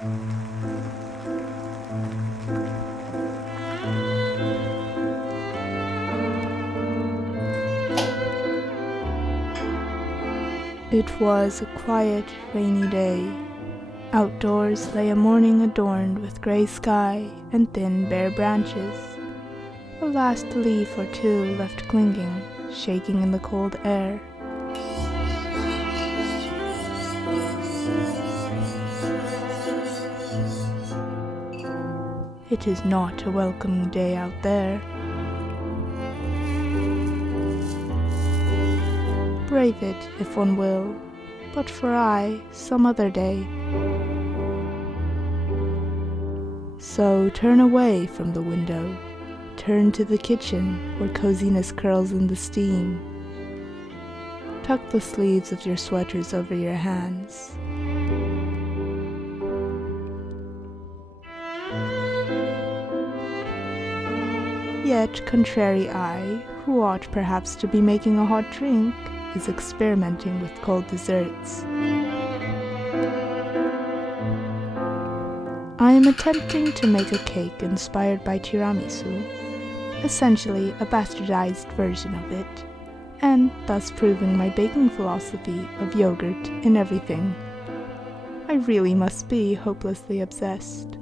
It was a quiet, rainy day. Outdoors lay a morning adorned with grey sky and thin, bare branches. A last leaf or two left clinging, shaking in the cold air. It is not a welcoming day out there. Brave it if one will, but for I, some other day. So turn away from the window, turn to the kitchen where coziness curls in the steam. Tuck the sleeves of your sweaters over your hands. Yet, contrary I, who ought perhaps to be making a hot drink, is experimenting with cold desserts. I am attempting to make a cake inspired by tiramisu, essentially a bastardized version of it, and thus proving my baking philosophy of yogurt in everything. I really must be hopelessly obsessed.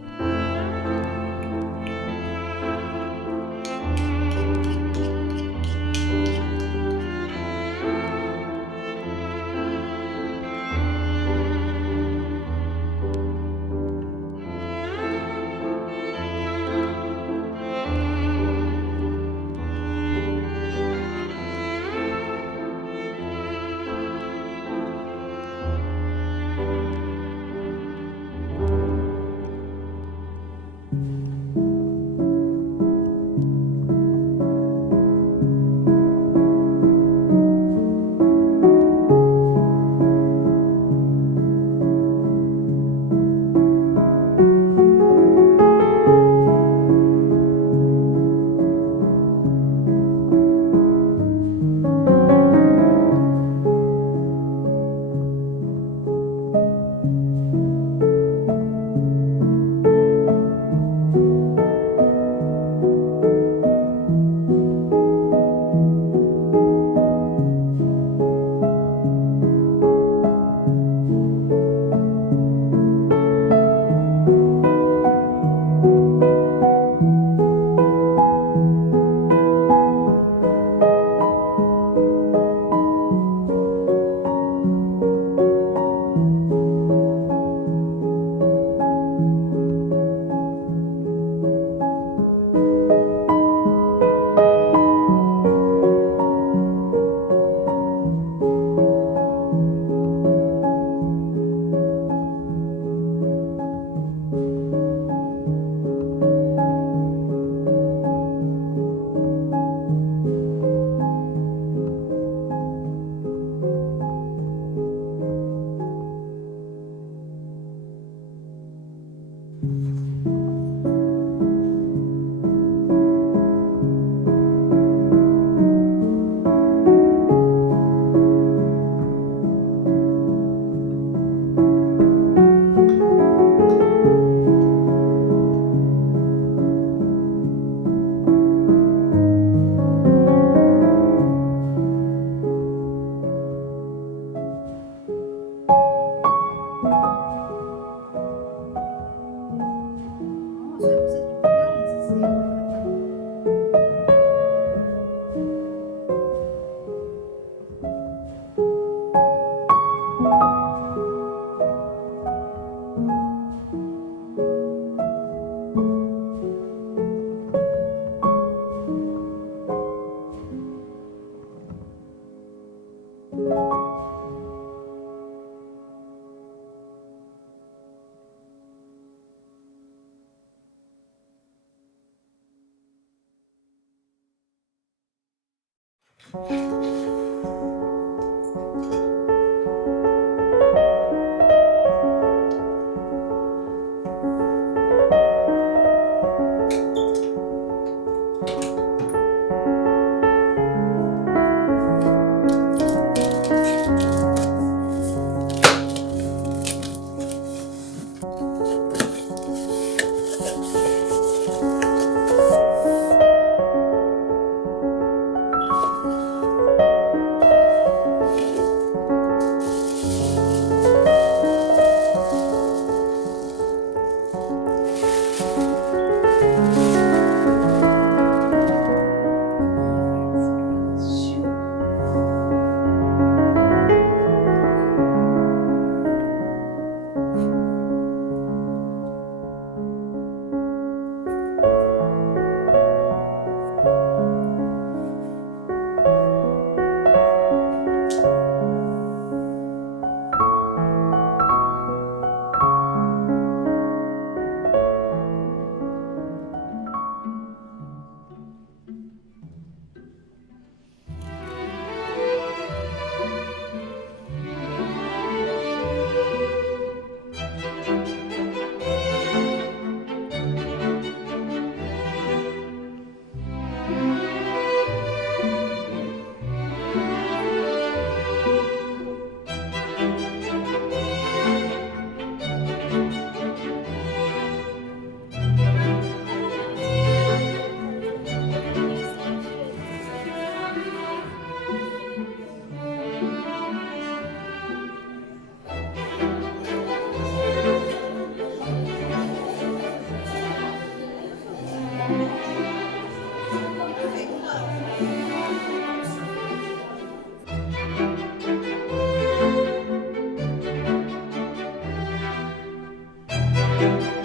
Bye.